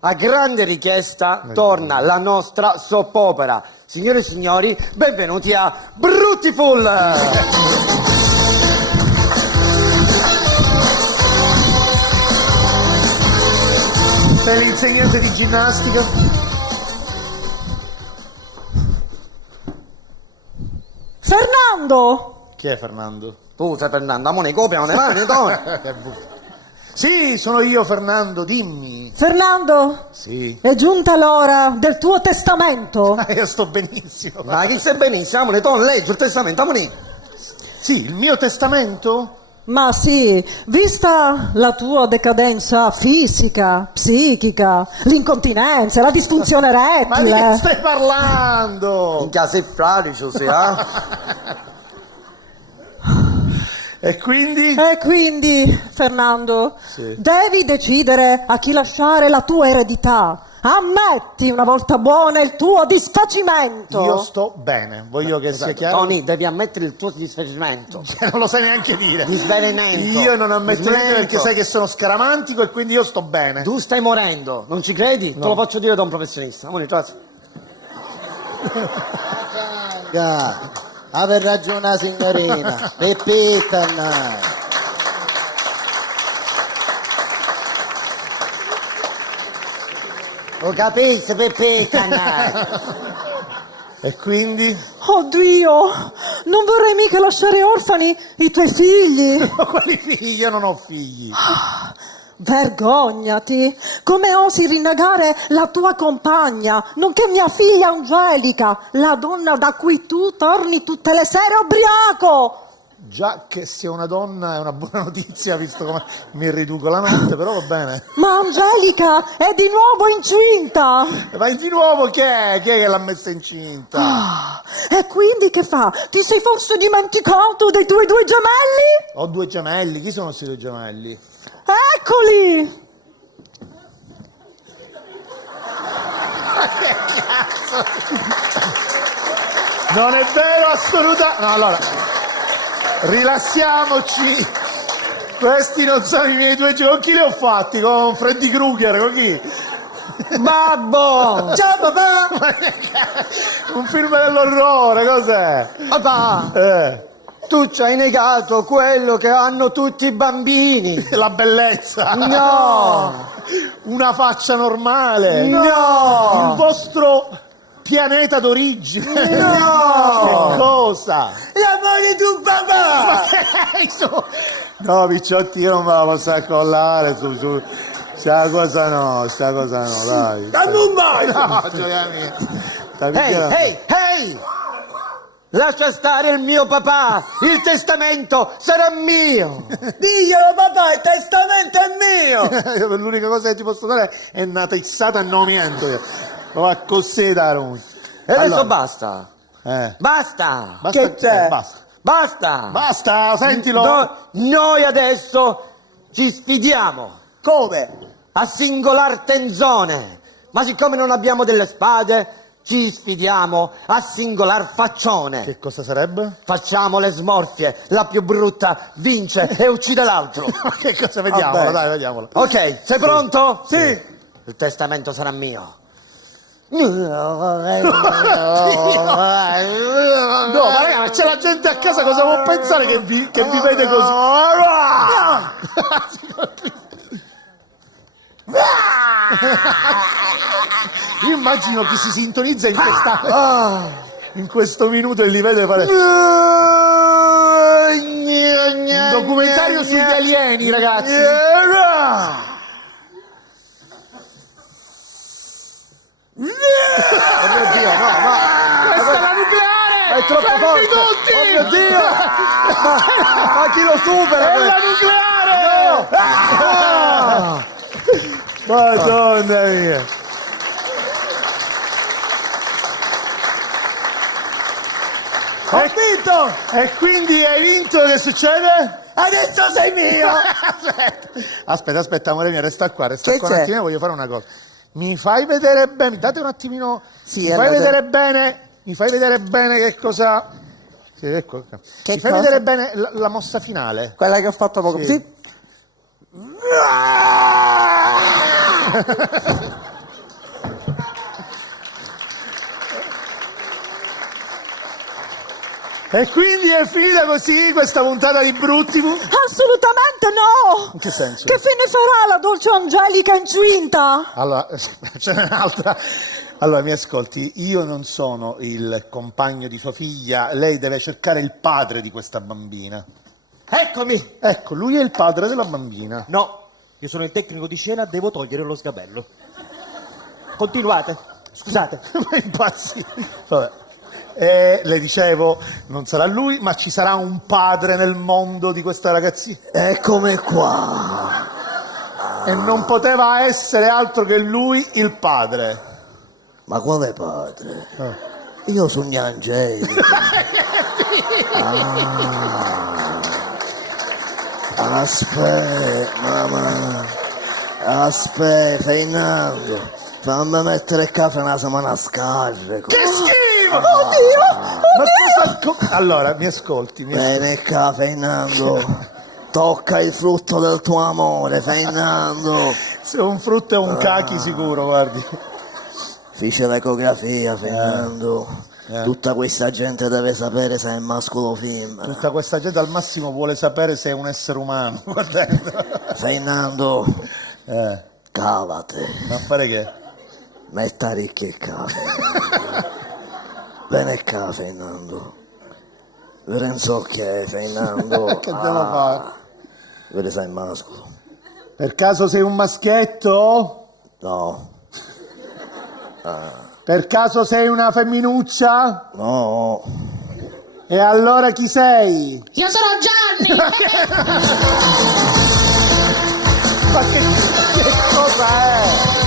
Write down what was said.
A grande richiesta torna la nostra soppopera. Signore e signori, benvenuti a Bruttiful! Sei l'insegnante di ginnastica? Fernando! Chi è Fernando? Tu sei Fernando, amo ne copia, non ne mani, Sì, sono io Fernando, dimmi. Fernando, Sì. è giunta l'ora del tuo testamento. Io sto benissimo. Ma chi sei benissimo, amo ne ton, leggi il testamento, amo ne. Sì, il mio testamento? Ma sì, vista la tua decadenza fisica, psichica, l'incontinenza, la disfunzione Ma di che rettile. stai parlando? In casa è fradicio, sì, E quindi? E quindi, Fernando, Sì. devi decidere a chi lasciare la tua eredità. Ammetti una volta buona il tuo disfacimento. Io sto bene, voglio che sia chiaro. Tony, devi ammettere il tuo disfacimento. Non lo sai neanche dire. Di svenimento. Io non ammetto niente Svenimento. perché sai che sono scaramantico e quindi io sto bene. Tu stai morendo, non ci credi? No. Te lo faccio dire da un professionista. Amore, ciao. Ave ragione la signorina, Peppetta. Lo capisci, Peppetta? E quindi? Oddio, non vorrei mica lasciare orfani i tuoi figli. Ma quali figli? Io non ho figli. Vergognati! Come osi rinnegare la tua compagna, nonché mia figlia Angelica, la donna da cui tu torni tutte le sere ubriaco? Già che sia una donna è una buona notizia, visto come mi riduco la notte, però va bene. Ma Angelica è di nuovo incinta! Ma di nuovo chi è? Chi è che l'ha messa incinta? Ah, e quindi che fa? Ti sei forse dimenticato dei tuoi due gemelli? Ho due gemelli, chi sono questi due gemelli? Eccoli! Non è vero assolutamente. No, allora, rilassiamoci. Questi non sono i miei due giochi. Con chi li ho fatti? Con Freddy Krueger? Con chi? Babbo! Ciao papà! Un film dell'orrore, cos'è? Papà! Tu ci hai negato quello che hanno tutti i bambini! La bellezza! No! Una faccia normale! No! Il vostro pianeta d'origine! No! Che cosa? L'amore tu papà! No, picciotti, io non me la posso accollare su. Sta cosa no, dai. Dammi un bacio! No, gioia mia. Ehi! Lascia stare il mio papà! Il testamento sarà mio! Diglielo papà, il testamento è mio! L'unica cosa che ti posso dare è una tessata a nomiento. Lo va così da lui. E adesso Allora, basta! Basta! Che c'è? Basta. Basta! Sentilo. Noi adesso ci sfidiamo Come? a singolar tenzone, ma siccome non abbiamo delle spade, ci sfidiamo a singolar faccione. Che cosa sarebbe? Facciamo le smorfie, la più brutta vince e uccide l'altro. Che cosa? Vediamola, Vabbè. dai, vediamola. Ok, sei pronto? Sì. Il testamento sarà mio. No, ma raga, ma c'è la gente a casa, cosa può pensare che vi vede così? Io immagino chi si sintonizza in questo minuto e li vede fare un documentario sugli alieni, ragazzi. Oh mio Dio, no. Questa è la nucleare! È troppo Fermi forte! tutti! Oh mio Dio! Ma chi lo supera? È la nucleare! Madonna mia! Ho vinto! E quindi hai vinto, che succede? Adesso sei mio! Aspetta, amore mio, resta qua Che un c'è? attimino, voglio fare una cosa. Mi fai vedere bene, mi date un attimino, Sì, mi fai allora. vedere bene che cosa... Sì, ecco. Che mi fai cosa? vedere bene la mossa finale? Quella che ho fatto poco. Sì. Sì. E quindi è finita così questa puntata di Bruttimo? Assolutamente no! In che senso? Che fine farà la dolce Angelica incinta? Allora, ce n'è un'altra. Allora, mi ascolti, io non sono il compagno di sua figlia, lei deve cercare il padre di questa bambina. Eccomi! Ecco, lui è il padre della bambina. No, io sono il tecnico di scena, devo togliere lo sgabello. Continuate, scusate. Ma impazzi. Vabbè. Le dicevo, non sarà lui, ma ci sarà un padre nel mondo di questa ragazzina. Eccomi qua. E non poteva essere altro che lui il padre. Ma quale padre? Io sono Angelica. Aspetta, mamma. Aspetta, Fernando. Fammi mettere il caffè una settimana a scarre. Che schifo! Oddio! Ma cosa... Allora, mi ascolti. Bene qua, Fernando. Tocca il frutto del tuo amore, Fernando. Se un frutto è un cachi sicuro, guardi. Fece l'ecografia, Fernando. Tutta questa gente deve sapere se è mascolo o femmina. Tutta questa gente al massimo vuole sapere se è un essere umano. Qua dentro. Fernando, cavate. Ma a fare che? Metta ricchi il caffè. Bene qua, Fernando. Lorenzo che Fernando. Che devo fare? Vede sei mascolo. Per caso sei un maschietto? No. Per caso sei una femminuccia? No. E allora chi sei? Io sono Gianni! Ma che cosa è?